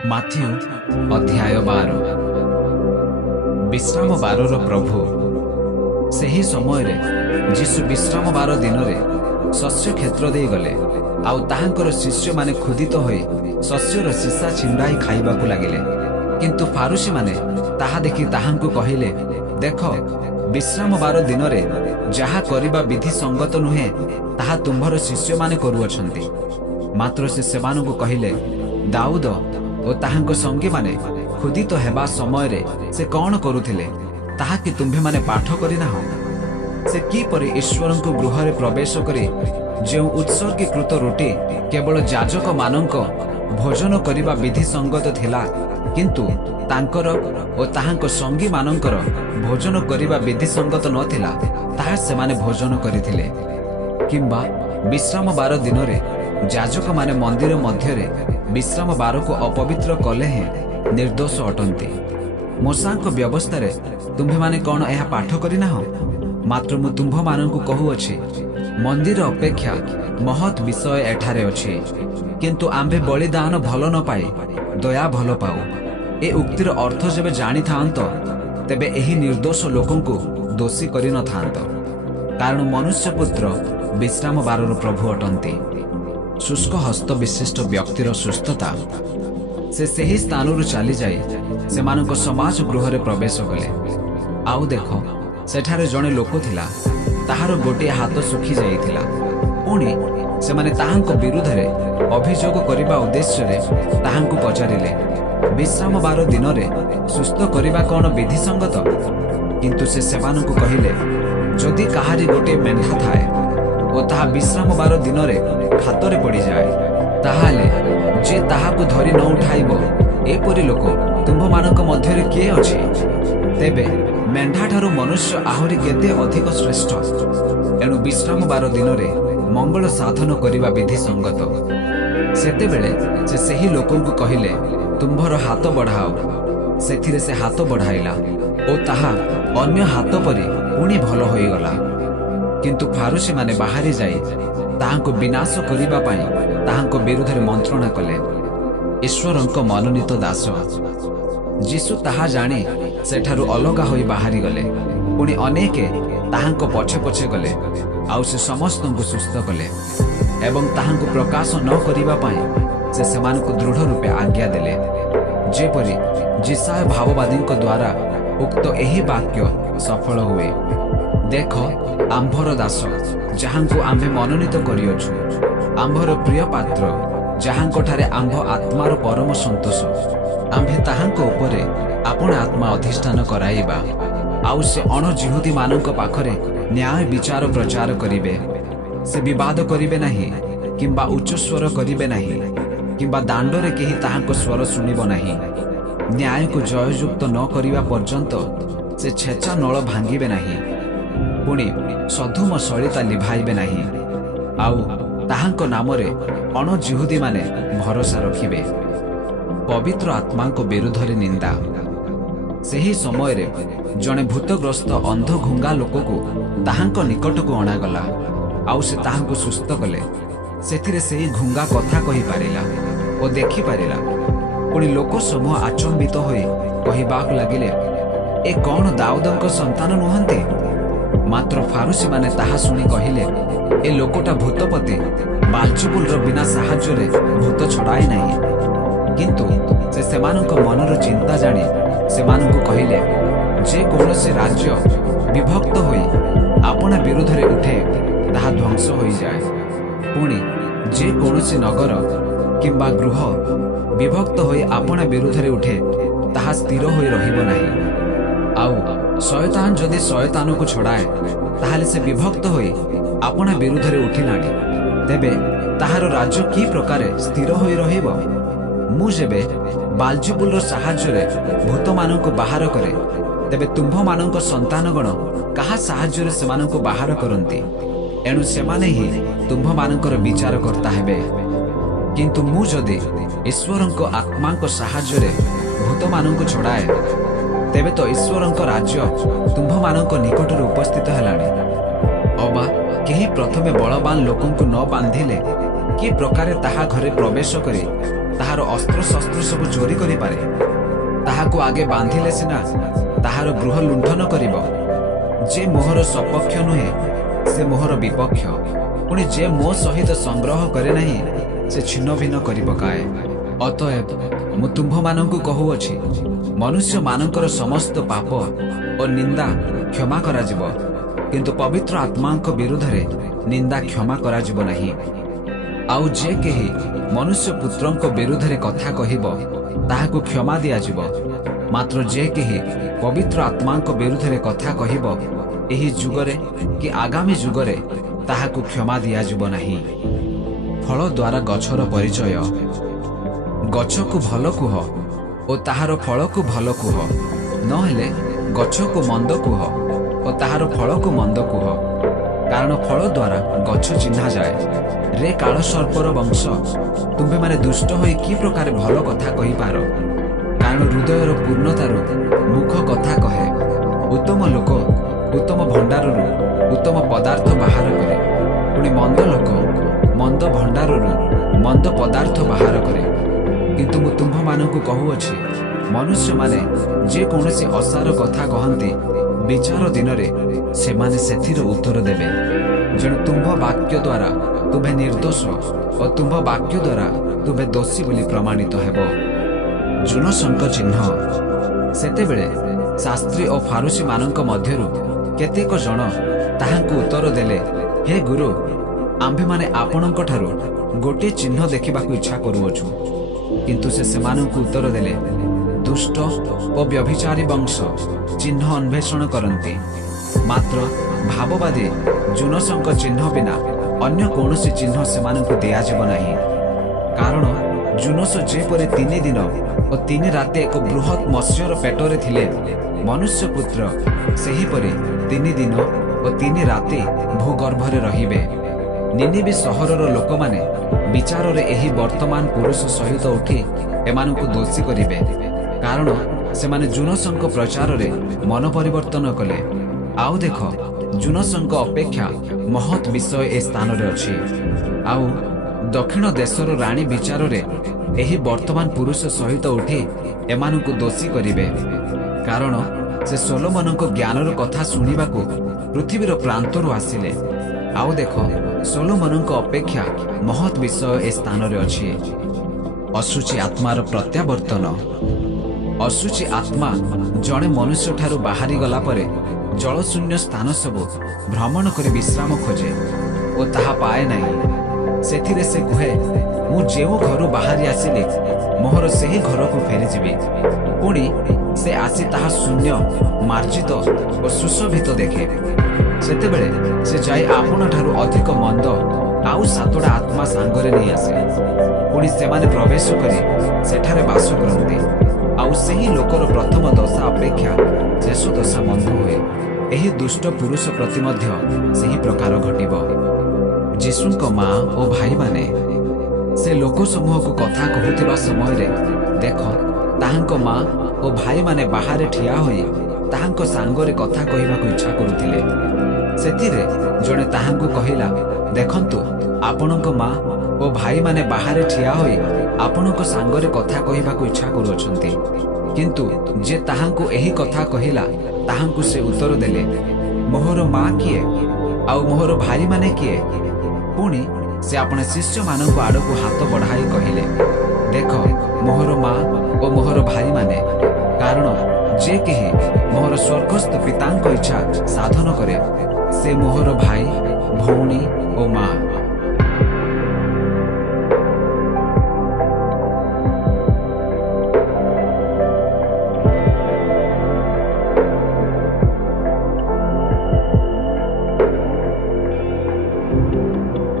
Matthew ଅଧ୍ୟାୟ 12। ବିଶ୍ରାମ ବାରର ପ୍ରଭୁ। ସେହି ସମୟରେ ଯୀଶୁ ବିଶ୍ରାମ ବାର ଦିନରେ ଶସ୍ୟ କ୍ଷେତ୍ର ଦେଇ ଗଲେ, ଆଉ ତାହାଙ୍କର ଶିଷ୍ୟମାନେ ଖୁଦିତ ହୋଇ ଶସ୍ୟର ସିସା ଛିଣ୍ଡାଇ ଖାଇବାକୁ ଲାଗିଲେ। କିନ୍ତୁ ଫାରୁସୀମାନେ ତାହା ଦେଖି ତାହାଙ୍କୁ କହିଲେ, ଦେଖ, ବିଶ୍ରାମ ବାର ଦିନରେ ଯାହା କରିବା ବିଧି ସଙ୍ଗତ ନୁହେଁ, ତାହା ତୁମ୍ଭର ଶିଷ୍ୟମାନେ କରୁଅଛନ୍ତି। ମାତ୍ର ସେ ସେମାନଙ୍କୁ କହିଲେ, ଦାଉଦ ଓ ତାହାଙ୍କ ସଙ୍ଗୀମାନେ ଖୁଦିତ ହେବା ସମୟରେ ସେ କ'ଣ କରୁଥିଲେ, ତାହା କି ତୁମ୍ଭେମାନେ ପାଠ କରିନାହଁ? ସେ କିପରି ଈଶ୍ୱରଙ୍କ ଗୃହରେ ପ୍ରବେଶ କରି ଯେଉଁ ଉତ୍ସର୍ଗୀକୃତ ରୁଟି କେବଳ ଯାଜକମାନଙ୍କ ଭୋଜନ କରିବା ବିଧି ସଙ୍ଗତ ଥିଲା, କିନ୍ତୁ ତାଙ୍କର ଓ ତାହାଙ୍କ ସଙ୍ଗୀମାନଙ୍କର ଭୋଜନ କରିବା ବିଧି ସଙ୍ଗତ ନଥିଲା, ତାହା ସେମାନେ ଭୋଜନ କରିଥିଲେ। କିମ୍ବା ବିଶ୍ରାମ ବାର ଦିନରେ ଯାଜକମାନେ ମନ୍ଦିର ମଧ୍ୟରେ ବିଶ୍ରାମ ବାରକୁ ଅପବିତ୍ର କଲେ ହେଁ ନିର୍ଦ୍ଦୋଷ ଅଟନ୍ତି। ମୋଶାଙ୍କ ବ୍ୟବସ୍ଥାରେ ତୁମ୍ଭେମାନେ କ'ଣ ଏହା ପାଠ କରିନାହଁ? ମାତ୍ର ମୁଁ ତୁମ୍ଭମାନଙ୍କୁ କହୁଅଛି, ମନ୍ଦିର ଅପେକ୍ଷା ମହତ୍ ବିଷୟ ଏଠାରେ ଅଛି। କିନ୍ତୁ ଆମ୍ଭେ ବଳିଦାନ ଭଲ ନ ପାଇ ଦୟା ଭଲ ପାଉ। ଏ ଉକ୍ତିର ଅର୍ଥ ଯେବେ ଜାଣିଥାନ୍ତ, ତେବେ ଏହି ନିର୍ଦ୍ଦୋଷ ଲୋକଙ୍କୁ ଦୋଷୀ କରିନଥାନ୍ତ, କାରଣ ମନୁଷ୍ୟପୁତ୍ର ବିଶ୍ରାମ ବାରର ପ୍ରଭୁ ଅଟନ୍ତି। ଶୁଷ୍କ ହସ୍ତ ବିଶିଷ୍ଟ ବ୍ୟକ୍ତିର ସୁସ୍ଥତା। ସେ ସେହି ସ୍ଥାନରୁ ଚାଲିଯାଇ ସେମାନଙ୍କ ସମାଜ ଗୃହରେ ପ୍ରବେଶ କଲେ। ଆଉ ଦେଖ, ସେଠାରେ ଜଣେ ଲୋକ ଥିଲା, ତାହାର ଗୋଟିଏ ହାତ ଶୁଖି ଯାଇଥିଲା। ପୁଣି ସେମାନେ ତାହାଙ୍କ ବିରୁଦ୍ଧରେ ଅଭିଯୋଗ କରିବା ଉଦ୍ଦେଶ୍ୟରେ ତାହାଙ୍କୁ ପଚାରିଲେ, ବିଶ୍ରାମ ବାର ଦିନରେ ସୁସ୍ଥ କରିବା କ'ଣ ବିଧିସଙ୍ଗତ? କିନ୍ତୁ ସେ ସେମାନଙ୍କୁ କହିଲେ, ଯଦି କାହାରି ଗୋଟିଏ ମେଣ୍ଢା ଥାଏ ଓ ତାହା ବିଶ୍ରାମ ବାର ଦିନରେ ହାତରେ ପଡ଼ିଯାଏ, ତାହେଲେ ଯେ ତାହାକୁ ଧରି ନ ଉଠାଇବ, ଏପରି ଲୋକ ତୁମ୍ଭମାନଙ୍କ ମଧ୍ୟରେ କିଏ ଅଛି? ତେବେ ମେଣ୍ଢାଠାରୁ ମନୁଷ୍ୟ ଆହୁରି କେତେ ଅଧିକ ଶ୍ରେଷ୍ଠ। ଏଣୁ ବିଶ୍ରାମ ବାର ଦିନରେ ମଙ୍ଗଳ ସାଧନ କରିବା ବିଧି ସଙ୍ଗତ। ସେତେବେଳେ ସେ ସେହି ଲୋକଙ୍କୁ କହିଲେ, ତୁମ୍ଭର ହାତ ବଢ଼ାଅ। ସେଥିରେ ସେ ହାତ ବଢ଼ାଇଲା ଓ ତାହା ଅନ୍ୟ ହାତ ପରି ପୁଣି ଭଲ ହୋଇଗଲା। କିନ୍ତୁ ଫାରୁସୀମାନେ ବାହାରି ଯାଇ ତାହାଙ୍କୁ ବିନାଶ କରିବା ପାଇଁ ତାହାଙ୍କ ବିରୁଦ୍ଧରେ ମନ୍ତ୍ରଣା କଲେ। ଈଶ୍ୱରଙ୍କ ମନୋନୀତ ଦାସ। ଯୀଶୁ ତାହା ଜାଣି ସେଠାରୁ ଅଲଗା ହୋଇ ବାହାରିଗଲେ। ପୁଣି ଅନେକେ ତାହାଙ୍କ ପଛେ ପଛେ ଗଲେ, ଆଉ ସେ ସମସ୍ତଙ୍କୁ ସୁସ୍ଥ କଲେ। ଏବଂ ତାହାଙ୍କୁ ପ୍ରକାଶ ନ କରିବା ପାଇଁ ସେ ସେମାନଙ୍କୁ ଦୃଢ଼ ରୂପେ ଆଜ୍ଞା ଦେଲେ, ଯେପରି ଯିଶାୟ ଭାବବାଦୀଙ୍କ ଦ୍ୱାରା ଉକ୍ତ ଏହି ବାକ୍ୟ ସଫଳ ହୁଏ, ଦେଖ, ଆମ୍ଭର ଦାସ, ଯାହାଙ୍କୁ ଆମ୍ଭେ ମନୋନୀତ କରିଅଛୁ, ଆମ୍ଭର ପ୍ରିୟ ପାତ୍ର, ଯାହାଙ୍କଠାରେ ଆମ୍ଭ ଆତ୍ମାର ପରମ ସନ୍ତୋଷ। ଆମ୍ଭେ ତାହାଙ୍କ ଉପରେ ଆପଣ ଆତ୍ମା ଅଧିଷ୍ଠାନ କରାଇବା। ଆଉ ସେ ଅଣଜିହୁଦୀମାନଙ୍କ ପାଖରେ ନ୍ୟାୟ ବିଚାର ପ୍ରଚାର କରିବେ। ସେ ବିବାଦ କରିବେ ନାହିଁ, କିମ୍ବା ଉଚ୍ଚସ୍ୱର କରିବେ ନାହିଁ, କିମ୍ବା ଦାଣ୍ଡରେ କେହି ତାହାଙ୍କ ସ୍ୱର ଶୁଣିବ ନାହିଁ। ନ୍ୟାୟକୁ ଜୟଯୁକ୍ତ ନ କରିବା ପର୍ଯ୍ୟନ୍ତ ସେ ଛେଚା ନଳ ଭାଙ୍ଗିବେ ନାହିଁ। ପୁଣି ସଧୁମ ସଳିତା ଲିଭାଇବେ ନାହିଁ। ଆଉ ତାହାଙ୍କ ନାମରେ ଅଣଜିହୁଦୀମାନେ ଭରସା ରଖିବେ। ପବିତ୍ର ଆତ୍ମାଙ୍କ ବିରୁଦ୍ଧରେ ନିନ୍ଦା। ସେହି ସମୟରେ ଜଣେ ଭୂତଗ୍ରସ୍ତ ଅନ୍ଧ ଘୁଙ୍ଗା ଲୋକକୁ ତାହାଙ୍କ ନିକଟକୁ ଅଣାଗଲା, ଆଉ ସେ ତାହାଙ୍କୁ ସୁସ୍ଥ କଲେ। ସେଥିରେ ସେହି ଘୁଙ୍ଗା କଥା କହିପାରିଲା ଓ ଦେଖିପାରିଲା। ପୁଣି ଲୋକ ସମୂହ ଆଚମ୍ବିତ ହୋଇ କହିବାକୁ ଲାଗିଲେ, ଏ କ'ଣ ଦାଉଦଙ୍କ ସନ୍ତାନ ନୁହନ୍ତି? ମାତ୍ର ଫାରୁସୀମାନେ ତାହା ଶୁଣି କହିଲେ, ଏ ଲୋକଟା ଭୂତପତି ବାଲଜବୁଲର ବିନା ସାହାଯ୍ୟରେ ଭୂତ ଛଡ଼ାଏ ନାହିଁ। କିନ୍ତୁ ସେ ସେମାନଙ୍କ ମନର ଚିନ୍ତା ଜାଣି ସେମାନଙ୍କୁ କହିଲେ, ଯେ କୌଣସି ରାଜ୍ୟ ବିଭକ୍ତ ହୋଇ ଆପଣା ବିରୁଦ୍ଧରେ ଉଠେ, ତାହା ଧ୍ୱଂସ ହୋଇଯାଏ। ପୁଣି ଯେ କୌଣସି ନଗର କିମ୍ବା ଗୃହ ବିଭକ୍ତ ହୋଇ ଆପଣା ବିରୁଦ୍ଧରେ ଉଠେ, ତାହା ସ୍ଥିର ହୋଇ ରହିବ ନାହିଁ। ଆଉ ଶୟତାନ ଯଦି ଶୟତାନକୁ ଛଡ଼ାଏ, ତାହେଲେ ସେ ବିଭକ୍ତ ହୋଇ ଆପଣା ବିରୁଦ୍ଧରେ ଉଠିଲାଣି, ତେବେ ତାହାର ରାଜ୍ୟ କି ପ୍ରକାରେ ସ୍ଥିର ହୋଇ ରହିବ? ମୁଁ ଯେବେ ବାଲଜବୁଲର ସାହାଯ୍ୟରେ ଭୂତମାନଙ୍କୁ ବାହାର କରେ, ତେବେ ତୁମ୍ଭମାନଙ୍କ ସନ୍ତାନଗଣ କାହା ସାହାଯ୍ୟରେ ସେମାନଙ୍କୁ ବାହାର କରନ୍ତି? ଏଣୁ ସେମାନେ ହିଁ ତୁମ୍ଭମାନଙ୍କର ବିଚାରକର୍ତ୍ତା ହେବେ। କିନ୍ତୁ ମୁଁ ଯଦି ଈଶ୍ୱରଙ୍କ ଆତ୍ମାଙ୍କ ସାହାଯ୍ୟରେ ଭୂତମାନଙ୍କୁ ଛଡ଼ାଏ, ତେବେ ତ ଈଶ୍ୱରଙ୍କ ରାଜ୍ୟ ତୁମ୍ଭମାନଙ୍କ ନିକଟରେ ଉପସ୍ଥିତ ହେଲାଣି। ଅବା କେହି ପ୍ରଥମେ ବଳବାନ ଲୋକଙ୍କୁ ନ ବାନ୍ଧିଲେ କି ପ୍ରକାରେ ତାହା ଘରେ ପ୍ରବେଶ କରି ତାହାର ଅସ୍ତ୍ରଶସ୍ତ୍ର ସବୁ ଚୋରି କରିପାରେ। ତାହାକୁ ଆଗେ ବାନ୍ଧିଲେ ସିନା ତାହାର ଗୃହ ଲୁଣ୍ଠନ କରିବ। ଯେ ମୋହର ସପକ୍ଷ ନୁହେଁ ସେ ମୋହର ବିପକ୍ଷ, ପୁଣି ଯେ ମୋ ସହିତ ସଂଗ୍ରହ କରେ ନାହିଁ ସେ ଛିନ୍ନ ଭିନ୍ନ କରି ପକାଏ। ଅତଏବ ମୁଁ ତୁମ୍ଭମାନଙ୍କୁ କହୁଅଛି, ମନୁଷ୍ୟମାନଙ୍କର ସମସ୍ତ ପାପ ଓ ନିନ୍ଦା କ୍ଷମା କରାଯିବ, କିନ୍ତୁ ପବିତ୍ର ଆତ୍ମାଙ୍କ ବିରୁଦ୍ଧରେ ନିନ୍ଦା କ୍ଷମା କରାଯିବ ନାହିଁ। ଆଉ ଯେ କେହି ମନୁଷ୍ୟ ପୁତ୍ରଙ୍କ ବିରୁଦ୍ଧରେ କଥା କହିବ ତାହାକୁ କ୍ଷମା ଦିଆଯିବ, ମାତ୍ର ଯେ କେହି ପବିତ୍ର ଆତ୍ମାଙ୍କ ବିରୁଦ୍ଧରେ କଥା କହିବ ଏହି ଯୁଗରେ କି ଆଗାମୀ ଯୁଗରେ ତାହାକୁ କ୍ଷମା ଦିଆଯିବ ନାହିଁ। ଫଳ ଦ୍ୱାରା ଗଛର ପରିଚୟ। ଗଛକୁ ଭଲ କୁହ ଓ ତାହାର ଫଳକୁ ଭଲ କୁହ, ନହେଲେ ଗଛକୁ ମନ୍ଦ କୁହ ଓ ତାହାର ଫଳକୁ ମନ୍ଦ କୁହ, କାରଣ ଫଳ ଦ୍ୱାରା ଗଛ ଚିହ୍ନାଯାଏ। ରେ କାଳସର୍ପର ବଂଶ, ତୁମ୍ଭେମାନେ ଦୁଷ୍ଟ ହୋଇ କି ପ୍ରକାର ଭଲ କଥା କହିପାର? କାରଣ ହୃଦୟର ପୂର୍ଣ୍ଣତାରୁ ମୁଖ କଥା କହେ। ଉତ୍ତମ ଲୋକ ଉତ୍ତମ ଭଣ୍ଡାରରୁ ଉତ୍ତମ ପଦାର୍ଥ ବାହାର କରେ, ପୁଣି ମନ୍ଦ ଲୋକ ମନ୍ଦ ଭଣ୍ଡାରରୁ ମନ୍ଦ ପଦାର୍ଥ ବାହାର କରେ। କିନ୍ତୁ ମୁଁ ତୁମ୍ଭମାନଙ୍କୁ କହୁଅଛି, ମନୁଷ୍ୟମାନେ ଯେକୌଣସି ଅସାର କଥା କହନ୍ତି, ବିଚାର ଦିନରେ ସେମାନେ ସେଥିର ଉତ୍ତର ଦେବେ। ଯେଣୁ ତୁମ୍ଭ ବାକ୍ୟ ଦ୍ୱାରା ତୁମ୍ଭେ ନିର୍ଦ୍ଦୋଷ ଓ ତୁମ୍ଭ ବାକ୍ୟ ଦ୍ୱାରା ତୁମ୍ଭେ ଦୋଷୀ ବୋଲି ପ୍ରମାଣିତ ହେବ। ଜୁନସଙ୍କ ଚିହ୍ନ। ସେତେବେଳେ ଶାସ୍ତ୍ରୀ ଓ ଫାରୁସୀମାନଙ୍କ ମଧ୍ୟରୁ କେତେକ ଜଣ ତାହାଙ୍କୁ ଉତ୍ତର ଦେଲେ, ହେ ଗୁରୁ, ଆମ୍ଭେମାନେ ଆପଣଙ୍କଠାରୁ ଗୋଟିଏ ଚିହ୍ନ ଦେଖିବାକୁ ଇଚ୍ଛା କରୁଅଛୁ। କିନ୍ତୁ ସେ ସେମାନଙ୍କୁ ଉତ୍ତର ଦେଲେ, ଦୁଷ୍ଟ ଓ ବ୍ୟଭିଚାରୀ ବଂଶ ଚିହ୍ନ ଅନ୍ୱେଷଣ କରନ୍ତି, ମାତ୍ର ଭାବବାଦୀ ଜୁନସଙ୍କ ଚିହ୍ନ ବିନା ଅନ୍ୟ କୌଣସି ଚିହ୍ନ ସେମାନଙ୍କୁ ଦିଆଯିବ ନାହିଁ। କାରଣ ଜୁନସ ଯେପରି 3 ଦିନ ଓ 3 ରାତି ଏକ ବୃହତ୍ ମତ୍ସ୍ୟର ପେଟରେ ଥିଲେ, ମନୁଷ୍ୟ ପୁତ୍ର ସେହିପରି 3 ଦିନ ଓ 3 ରାତି ଭୂଗର୍ଭରେ ରହିବେ। ନିନିବି ସହରର ଲୋକମାନେ ବିଚାରରେ ଏହି ବର୍ତ୍ତମାନ ପୁରୁଷ ସହିତ ଉଠି ଏମାନଙ୍କୁ ଦୋଷୀ କରିବେ, କାରଣ ସେମାନେ ଜୁନସଙ୍କ ପ୍ରଚାରରେ ମନ ପରିବର୍ତ୍ତନ କଲେ। ଆଉ ଦେଖ, ଜୁନସଙ୍କ ଅପେକ୍ଷା ମହତ୍ ବିଷୟ ଏ ସ୍ଥାନରେ ଅଛି। ଆଉ ଦକ୍ଷିଣ ଦେଶର ରାଣୀ ବିଚାରରେ ଏହି ବର୍ତ୍ତମାନ ପୁରୁଷ ସହିତ ଉଠି ଏମାନଙ୍କୁ ଦୋଷୀ କରିବେ, କାରଣ ସେ ସୋଲୋମନଙ୍କ ଜ୍ଞାନର କଥା ଶୁଣିବାକୁ ପୃଥିବୀର ପ୍ରାନ୍ତରୁ ଆସିଲେ। ଆଉ ଦେଖ, ସୋଲୋମନଙ୍କ ଅପେକ୍ଷା ମହତ୍ ବିଷୟ ଏ ସ୍ଥାନରେ ଅଛି। ଅଶୁଚି ଆତ୍ମାର ପ୍ରତ୍ୟାବର୍ତ୍ତନ। ଅଶୁଚି ଆତ୍ମା ଜଣେ ମନୁଷ୍ୟଠାରୁ ବାହାରି ଗଲା ପରେ ଜଳଶୂନ୍ୟ ସ୍ଥାନ ସବୁ ଭ୍ରମଣ କରି ବିଶ୍ରାମ ଖୋଜେ ଓ ତାହା ପାଏ ନାହିଁ। ସେଥିରେ ସେ କୁହେ, ମୁଁ ଯେଉଁ ଘରୁ ବାହାରି ଆସିଲି ମୋହର ସେହି ଘରକୁ ଫେରିଯିବି। ପୁଣି ସେ ଆସି ତାହା ଶୂନ୍ୟ, ମାର୍ଜିତ ଓ ସୁଶୋଭିତ ଦେଖେ। ସେତେବେଳେ ସେ ଯାଇ ଆପଣଠାରୁ ଅଧିକ ମନ୍ଦ ଆଉ 7ଟା ଆତ୍ମା ସାଙ୍ଗରେ ନେଇ ଆସେ। ପୁଣି ସେମାନେ ପ୍ରବେଶ କରି ସେଠାରେ ବାସ କରନ୍ତି। ଆଉ ସେହି ଲୋକର ପ୍ରଥମ ଦଶା ଅପେକ୍ଷା ଶେଷ ଦଶା ମନ୍ଦ ହୁଏ। ଏହି ଦୁଷ୍ଟ ପୁରୁଷ ପ୍ରତି ମଧ୍ୟ ସେହି ପ୍ରକାର ଘଟିବ। ଯୀଶୁଙ୍କ ମା ଓ ଭାଇମାନେ ସେ ଲୋକ ସମୂହକୁ କଥା କହୁଥିବା ସମୟରେ ଦେଖ, ତାହାଙ୍କ ମା ଓ ଭାଇମାନେ ବାହାରେ ଠିଆ ହୋଇ ତାହାଙ୍କ ସାଙ୍ଗରେ କଥା କହିବାକୁ ଇଚ୍ଛା କରୁଥିଲେ। ସେଥିରେ ଜଣେ ତାହାଙ୍କୁ କହିଲା, ଦେଖନ୍ତୁ, ଆପଣଙ୍କ ମା ଓ ଭାଇମାନେ ବାହାରେ ଠିଆ ହୋଇ ଆପଣଙ୍କ ସାଙ୍ଗରେ କଥା କହିବାକୁ ଇଚ୍ଛା କରୁଅଛନ୍ତି। କିନ୍ତୁ ଯେ ତାହାଙ୍କୁ ଏହି କଥା କହିଲା ତାହାଙ୍କୁ ସେ ଉତ୍ତର ଦେଲେ, ମୋହର ମା କିଏ ଆଉ ମୋହର ଭାଇମାନେ କିଏ? ପୁଣି ସେ ଆପଣ ଶିଷ୍ୟମାନଙ୍କ ଆଡ଼କୁ ହାତ ବଢ଼ାଇ କହିଲେ, ଦେଖ, ମୋହର ମା ଓ ମୋହର ଭାଇମାନେ, କାରଣ ଯେ କେହି ମୋହର ସ୍ୱର୍ଗସ୍ଥ ପିତାଙ୍କ ଇଚ୍ଛା ସାଧନ କରେ ସେ ମୋହର ଭାଇ, ଭଉଣୀ ଓ ମା।